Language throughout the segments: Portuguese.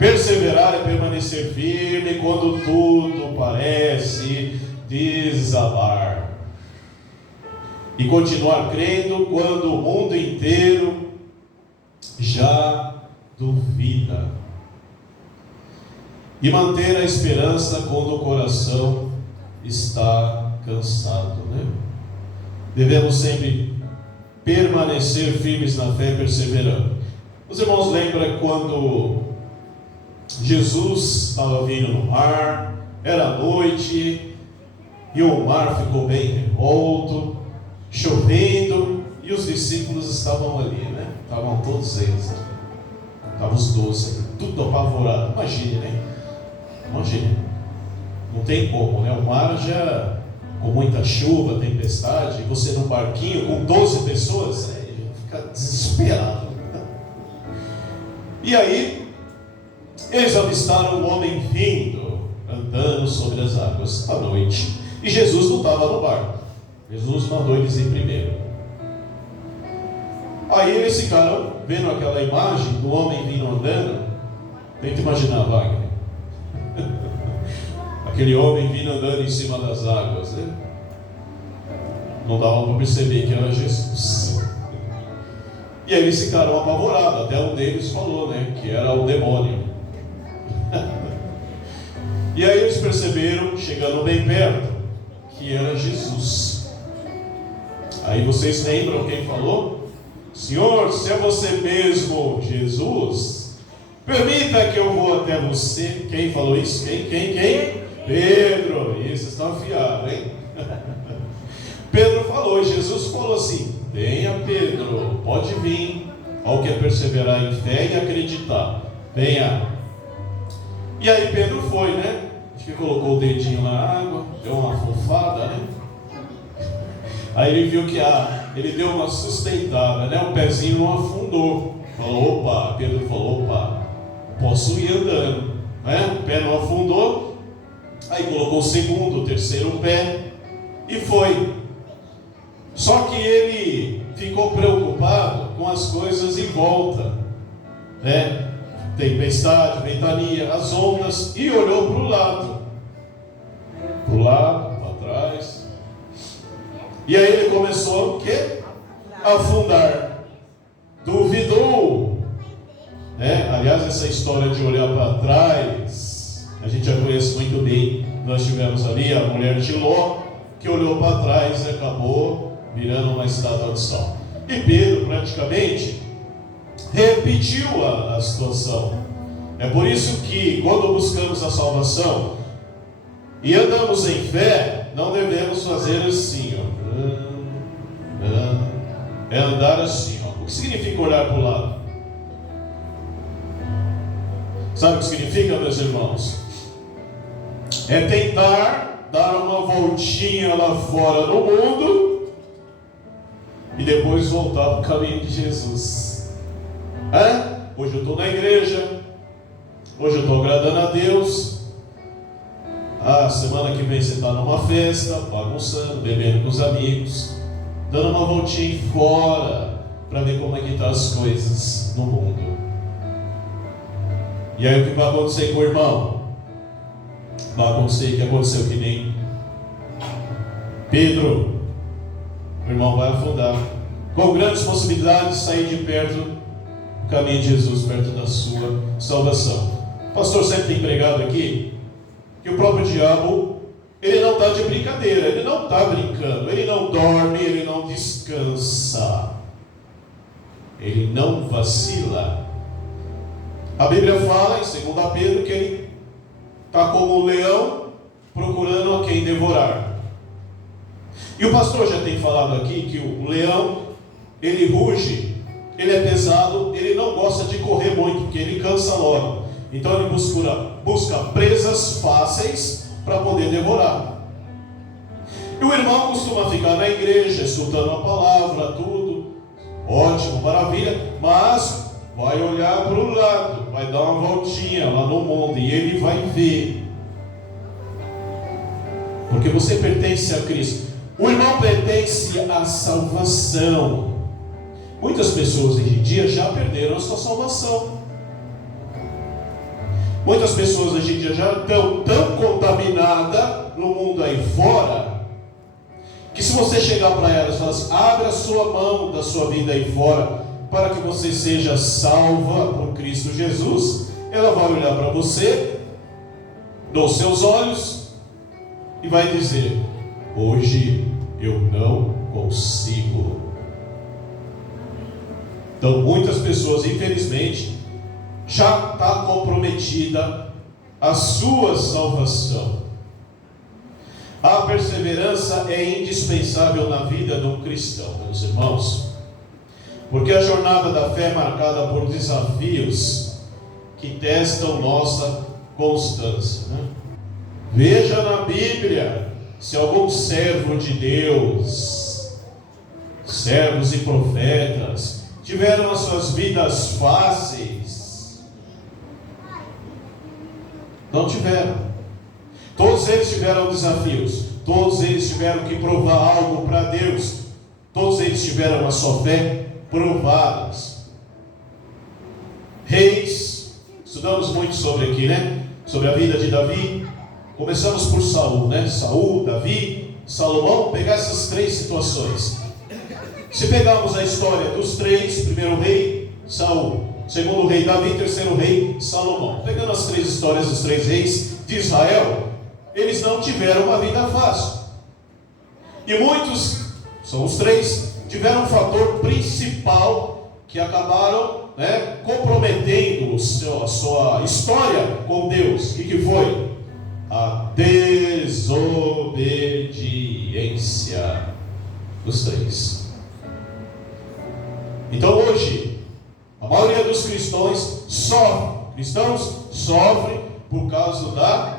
Perseverar é permanecer firme quando tudo parece desabar. E continuar crendo quando o mundo inteiro já duvida. E manter a esperança quando o coração está cansado, né? Devemos sempre permanecer firmes na fé, perseverando. Os irmãos lembram quando Jesus estava vindo no mar, era noite, e o mar ficou bem revolto, chovendo, e os discípulos estavam ali, né? Estavam todos eles, estavam os 12, tudo apavorado. Imagine, né? Imagine, não tem como, né? O mar já com muita chuva, tempestade, e você num barquinho com 12 pessoas, fica desesperado. E aí, eles avistaram um homem vindo, andando sobre as águas à noite. E Jesus não estava no barco. Jesus mandou eles ir primeiro. Aí eles ficaram vendo aquela imagem do homem vindo andando. Tenta imaginar, Wagner. Aquele homem vindo andando em cima das águas, né? Não dava para perceber que era Jesus. E aí eles ficaram apavorados. Até um deles falou, né? Que era o demônio. E aí eles perceberam, chegando bem perto, que era Jesus. Aí vocês lembram quem falou? Senhor, se é você mesmo, Jesus, permita que eu vou até você. Quem falou isso? Quem? Pedro. Isso, está afiado, hein? Pedro falou, e Jesus falou assim: venha, Pedro, pode vir, ao que é perseverar em fé e acreditar. Venha. E aí Pedro foi, né? Acho que colocou o dedinho na água, deu uma fofada, né? Aí ele viu que ele deu uma sustentada, né? O pezinho não afundou. Falou, opa, Pedro falou, opa, posso ir andando, né? O pé não afundou. Aí colocou o segundo, o terceiro pé e foi. Só que ele ficou preocupado com as coisas em volta, né? Tempestade, ventania, as ondas, e olhou para o lado, para trás. E aí ele começou o quê? A afundar. Duvidou, né? Aliás, essa história de olhar para trás, a gente já conhece muito bem. Nós tivemos ali a mulher de Ló, que olhou para trás e acabou virando uma estátua de sal. E Pedro praticamente repetiu a situação. É por isso que quando buscamos a salvação e andamos em fé, não devemos fazer assim, ó. É andar assim, ó. O que significa olhar para o lado? Sabe o que significa, meus irmãos? É tentar dar uma voltinha lá fora no mundo e depois voltar para o caminho de Jesus. Hoje eu estou na igreja, hoje eu estou agradando a Deus. Semana que vem você está numa festa, bagunçando, bebendo com os amigos, dando uma voltinha fora para ver como é que estão as coisas no mundo. E aí o que vai acontecer com o irmão? Vai acontecer o que aconteceu que nem Pedro. O irmão vai afundar, com grandes possibilidades de sair de perto do caminho de Jesus, perto da sua salvação. O pastor sempre tem pregado aqui que o próprio diabo, ele não está de brincadeira, ele não está brincando, ele não dorme, ele não descansa, ele não vacila. A Bíblia fala em 2 Pedro que ele está como um leão procurando a quem devorar. E o pastor já tem falado aqui que o leão, ele ruge, ele é pesado, ele não gosta de correr muito, porque ele cansa logo. Então ele busca presas fáceis para poder devorar. E o irmão costuma ficar na igreja, escutando a palavra, tudo, ótimo, maravilha, mas vai olhar para o lado, vai dar uma voltinha lá no mundo, e ele vai ver. Porque você pertence a Cristo. O irmão pertence à salvação. Muitas pessoas hoje em dia já perderam a sua salvação. Muitas pessoas hoje em dia já estão tão contaminadas no mundo aí fora, que se você chegar para elas e falar assim, abre a sua mão da sua vida aí fora, para que você seja salva por Cristo Jesus, ela vai olhar para você, nos seus olhos, e vai dizer, hoje eu não consigo. Então muitas pessoas, infelizmente, já está comprometida a sua salvação. A perseverança é indispensável na vida de um cristão, meus irmãos, porque a jornada da fé é marcada por desafios que testam nossa constância, né? Veja na Bíblia se algum servo de Deus, servos e profetas, tiveram as suas vidas fáceis. Não tiveram. Todos eles tiveram desafios, todos eles tiveram que provar algo para Deus, todos eles tiveram a sua fé provadas. Reis, estudamos muito sobre aqui, né? Sobre a vida de Davi. Começamos por Saul, né? Saul, Davi, Salomão. Pegar essas três situações. Se pegarmos a história dos três, primeiro rei, Saul, segundo rei, Davi, terceiro rei, Salomão. Pegando as três histórias dos três reis de Israel, eles não tiveram uma vida fácil. E muitos, são os três, tiveram um fator principal que acabaram, comprometendo a sua história com Deus. O que foi? A desobediência dos três. Então hoje, a maioria dos cristãos sofrem por causa da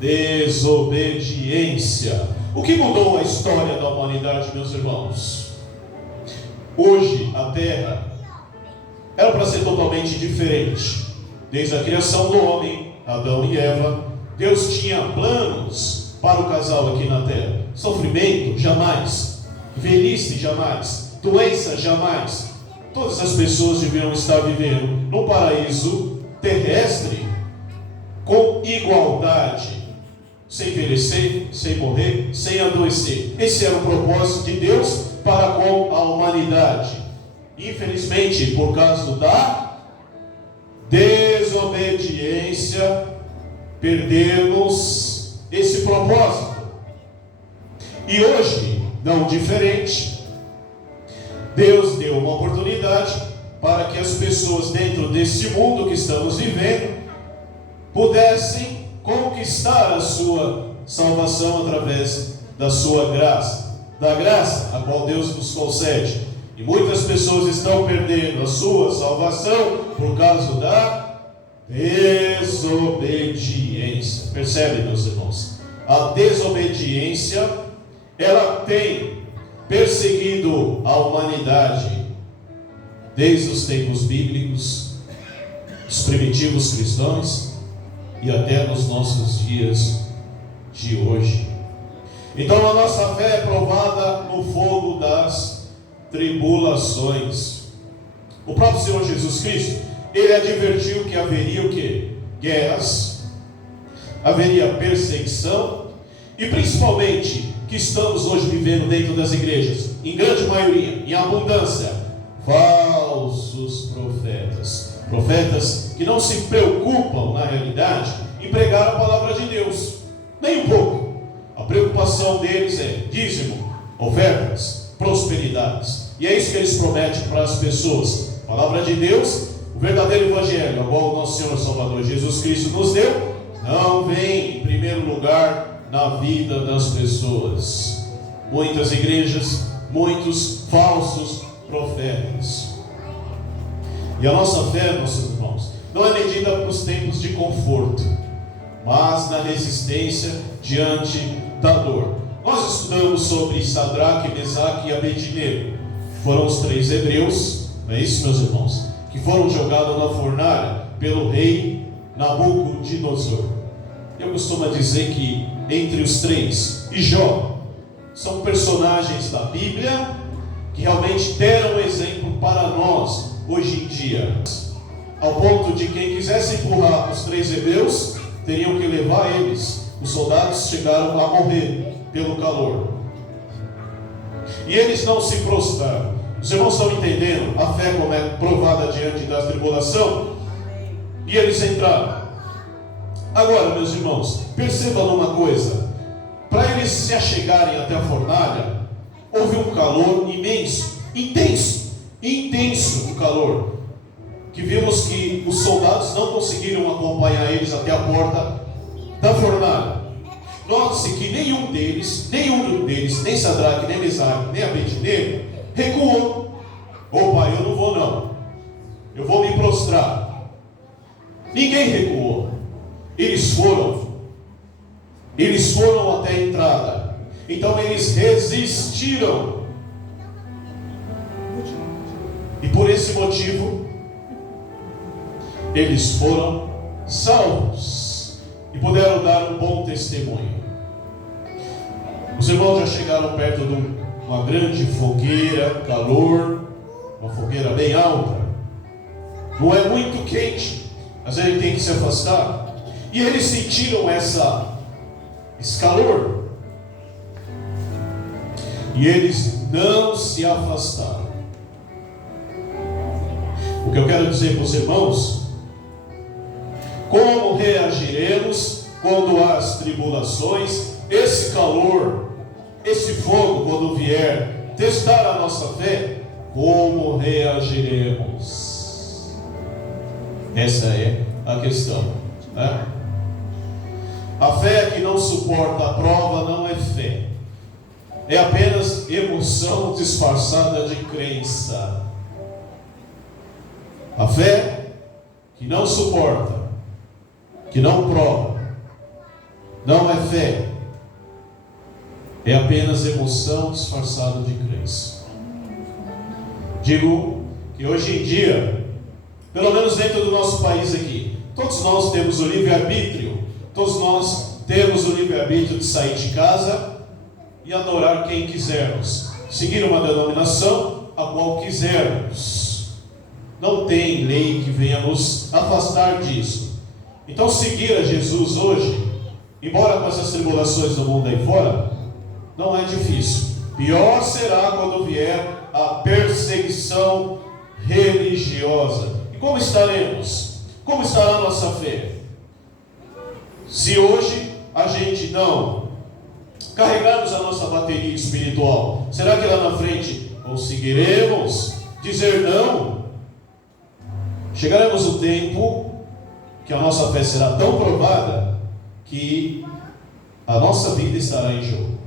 desobediência. O que mudou a história da humanidade, meus irmãos? Hoje a terra era para ser totalmente diferente. Desde a criação do homem, Adão e Eva, Deus tinha planos para o casal aqui na terra. Sofrimento, jamais. Velhice, jamais. Doença, jamais. Todas as pessoas deviam estar vivendo num paraíso terrestre com igualdade, sem envelhecer, sem morrer, sem adoecer. Esse era o propósito de Deus para com a humanidade. Infelizmente, por causa da desobediência, perdemos esse propósito. E hoje, não diferente, Deus deu uma oportunidade para que as pessoas dentro desse mundo que estamos vivendo pudessem conquistar a sua salvação através da sua graça, da graça a qual Deus nos concede. E muitas pessoas estão perdendo a sua salvação por causa da desobediência. Percebe, meus irmãos? A desobediência, ela tem perseguido a humanidade desde os tempos bíblicos, os primitivos cristãos, e até nos nossos dias de hoje. Então a nossa fé é provada no fogo das tribulações. O próprio Senhor Jesus Cristo, ele advertiu que haveria o quê? Guerras, haveria perseguição, e principalmente que estamos hoje vivendo dentro das igrejas, em grande maioria, em abundância, falsos profetas. Profetas que não se preocupam, na realidade, em pregar a palavra de Deus, nem um pouco. A preocupação deles é dízimo, ofertas, prosperidades. E é isso que eles prometem para as pessoas. A palavra de Deus, o verdadeiro evangelho, a qual o nosso Senhor Salvador Jesus Cristo nos deu, não vem em primeiro lugar na vida das pessoas. Muitas igrejas, muitos falsos profetas. E a nossa fé, nossos irmãos, não é medida nos tempos de conforto, mas na resistência diante da dor. Nós estudamos sobre Sadraque, Mesaque e Abednego. Foram os três hebreus, não é isso, meus irmãos, que foram jogados na fornalha pelo rei Nabucodonosor. Eu costumo dizer que entre os três e Jó são personagens da Bíblia que realmente deram exemplo para nós hoje em dia. ao ponto de quem quisesse empurrar os 3 hebreus, teriam que levar eles. Os soldados chegaram a morrer pelo calor. E eles não se prostraram. Os irmãos estão entendendo a fé como é provada diante da tribulação? E eles entraram. Agora, meus irmãos, percebam uma coisa. Para eles se achegarem até a fornalha, houve um calor imenso, intenso o calor, que vimos que os soldados não conseguiram acompanhar eles até a porta da fornalha. Note-se que nenhum deles, nem Sadraque, nem Mesaque, nem Abednego, recuou. Opa, eu não vou não, eu vou me prostrar. Ninguém recuou. Eles foram até a entrada. Então eles resistiram. E por esse motivo, eles foram salvos e puderam dar um bom testemunho. Os irmãos já chegaram perto de uma grande fogueira, calor, uma fogueira bem alta. Não é muito quente, mas ele tem que se afastar. E eles sentiram esse calor. E eles não se afastaram. O que eu quero dizer para os irmãos: como reagiremos quando as tribulações, esse calor, esse fogo, quando vier testar a nossa fé, como reagiremos? Essa é a questão, né? A fé que não suporta a prova não é fé, é apenas emoção disfarçada de crença. A fé que não suporta, que não prova, não é fé, é apenas emoção disfarçada de crença. Digo que hoje em dia, pelo menos dentro do nosso país aqui, todos nós temos o livre-arbítrio. Todos nós temos o livre-arbítrio de sair de casa e adorar quem quisermos, seguir uma denominação a qual quisermos. Não tem lei que venha nos afastar disso. Então seguir a Jesus hoje, embora com essas tribulações do mundo aí fora, não é difícil. Pior será quando vier a perseguição religiosa. E como estaremos? Como estará a nossa fé? Se hoje a gente não carregarmos a nossa bateria espiritual, será que lá na frente conseguiremos dizer não? Chegaremos o tempo que a nossa fé será tão provada que a nossa vida estará em jogo.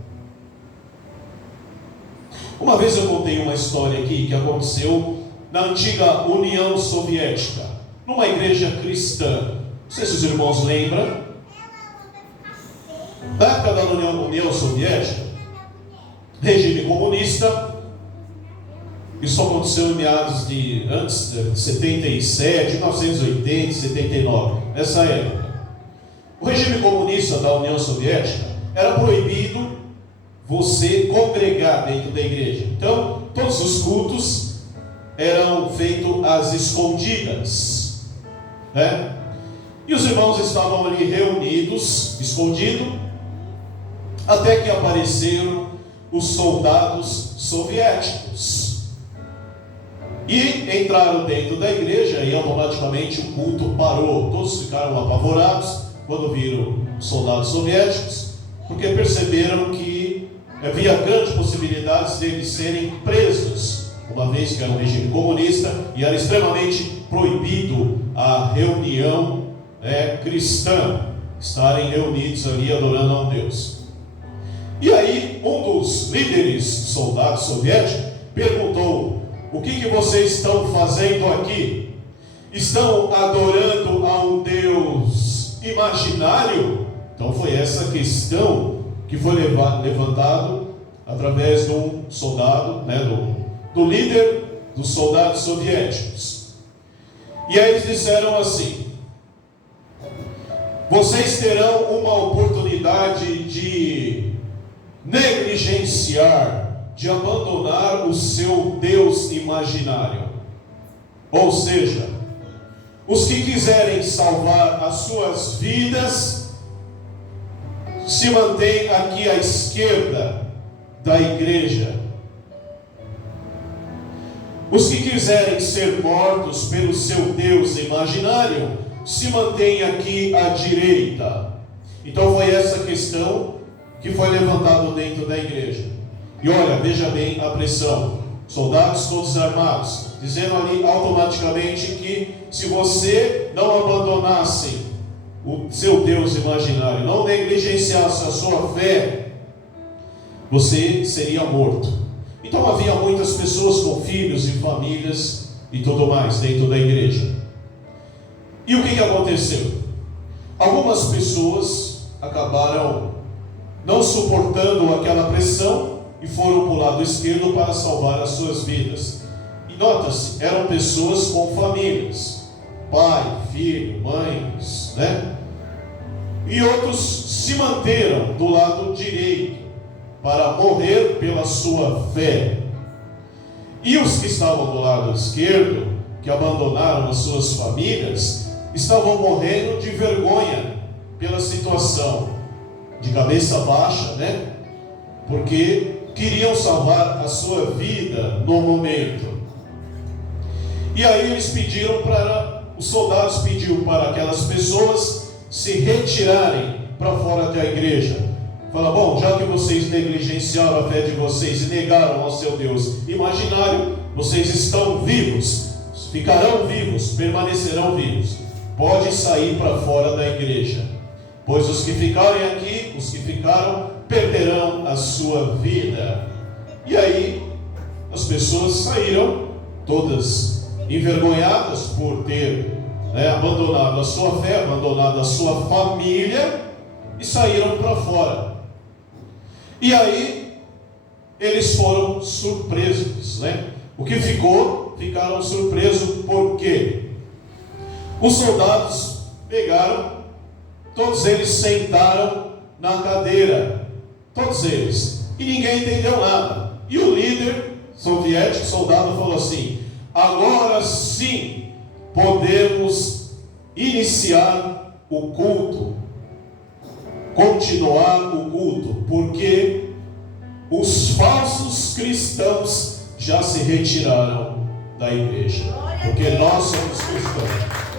Uma vez eu contei uma história aqui que aconteceu na antiga União Soviética, numa igreja cristã. Não sei se os irmãos lembram. Na época da União Soviética, regime comunista, isso aconteceu em meados de antes de 77, 1980, 79, nessa época. O regime comunista da União Soviética era proibido você congregar dentro da igreja. Então, todos os cultos eram feitos às escondidas, né? E os irmãos estavam ali reunidos, escondidos, até que apareceram os soldados soviéticos e entraram dentro da igreja e automaticamente o culto parou. Todos ficaram apavorados quando viram os soldados soviéticos, porque perceberam que havia grandes possibilidades deles serem presos, uma vez que era um regime comunista e era extremamente proibido a reunião cristã, estarem reunidos ali adorando a um Deus. E aí um dos líderes soldados soviéticos perguntou: o que vocês estão fazendo aqui? Estão adorando a um Deus imaginário? Então foi essa questão que foi levantado através de um soldado, do líder dos soldados soviéticos. E aí eles disseram assim: vocês terão uma oportunidade de negligenciar, de abandonar o seu Deus imaginário. Ou seja, Os que quiserem salvar as suas vidas se mantêm aqui à esquerda da igreja. Os que quiserem ser mortos pelo seu Deus imaginário se mantêm aqui à direita. Então foi essa questão que foi levantada dentro da igreja. E olha, veja bem a pressão. Soldados todos armados, dizendo ali automaticamente que se você não abandonasse o seu Deus imaginário, não negligenciasse a sua fé, você seria morto. Então havia muitas pessoas com filhos e famílias e tudo mais dentro da igreja. E o que aconteceu? Algumas pessoas acabaram não suportando aquela pressão e foram para o lado esquerdo para salvar as suas vidas. E nota-se, eram pessoas com famílias, pai, filho, mães, né? E outros se manteram do lado direito para morrer pela sua fé. E os que estavam do lado esquerdo, que abandonaram as suas famílias, estavam morrendo de vergonha pela situação, de cabeça baixa, né? Porque queriam salvar a sua vida no momento. E aí eles pediram os soldados pediram para aquelas pessoas se retirarem para fora da igreja. Fala, bom, já que vocês negligenciaram a fé de vocês e negaram ao seu Deus imaginário, vocês estão vivos, ficarão vivos, permanecerão vivos. Pode sair para fora da igreja, pois os que ficarem aqui, os que ficaram, perderão a sua vida. E aí, as pessoas saíram, todas envergonhadas por ter abandonado a sua fé, abandonado a sua família, e saíram para fora. E aí, eles foram surpresos, né? O que ficaram surpresos, por quê? Os soldados pegaram, todos eles sentaram na cadeira, todos eles, e ninguém entendeu nada. E o líder soviético, soldado, falou assim: agora sim podemos iniciar o culto, continuar o culto, porque os falsos cristãos já se retiraram da igreja, porque nós somos cristãos.